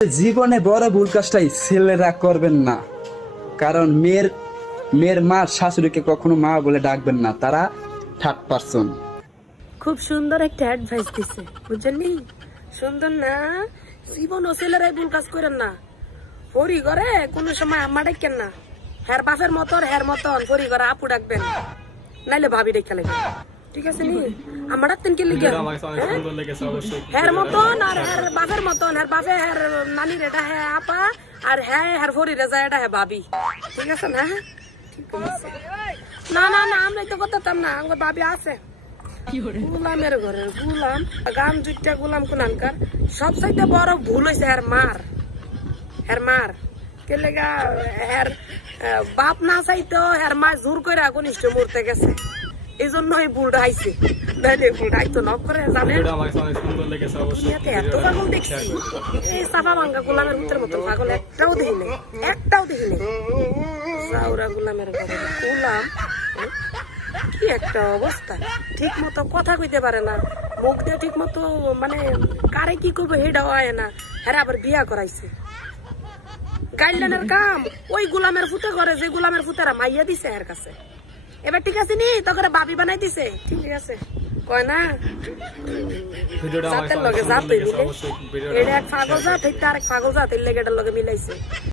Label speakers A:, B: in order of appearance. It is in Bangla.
A: জীবনে বড় ভুল কাজটাই ছেলেরা করবেন না। কারণ মেয়ের মেয়ের মা শাশুড়িকে কখনো মা বলে ডাকবেন না, তারা থার্ড পারসন।
B: খুব সুন্দর একটা অ্যাডভাইস দিছে বুঝলি সুন্দর না? জীবন ও ছেলেরাই ভুল কাজ করেন না। ফরি করে কোনো সময় আম্মা ডাকেন না। হের বাপের মতন, হের মতন ফরি করে আপু ডাকবেন। নাইলে ভাবি ডেকে লাগবে। ঠিক আছে নি? আমার ডাকতেন কি লিখে হের মতন আর হের বাপের মতন হের বাপে হের নানির এটা হে আপা আর হ্যাঁ হের ফরি রেজা এটা হে ভাবি ঠিক আছে না? না না না আমরা তো করতাম না? আমার ভাবি আছে। গুলামের ঘরের গুলাম। গান দুইটা গুলাম কোনানকার সব চাইতে বড় ভুল হয়েছে হের মার হের মার কে লেগা হের বাপ না চাইতো হের মা জোর করে ঘনিষ্ঠ মরতে গেছে। এই জন্য এই ভুলটা আইছে নাইলে আইতো নক করে দুনিয়াতে এত পাগল দেখছি। এই সাফা ভাঙ্গা গোলামের ভিতর মতন পাগল একটাও দেখি নাই। একটাও দেখি নাই। গোলামের ঘরে গোলাম হ্যাঁ? কি একটা অবস্থা। ঠিক মতো কথা কইতে পারে না। মুখ দিয়ে ঠিক মতো মানে কারে কি করবে হেডা হয় না। হেরা আবার বিয়া করাইছে। গাইডলাইনের কাম। ওই গোলামের ফুতে করে যে গোলামের ফুতেরা মাইয়া দিছে এর কাছে। এবার ঠিক আছে নি? তখন বাবি বানাই দিছে। ঠিক আছে। কয় না? জাতের লগে জাত এটা এক জাত এটা আরেক পাগল জাত এর লেগে এটার লগে মিলাইছে।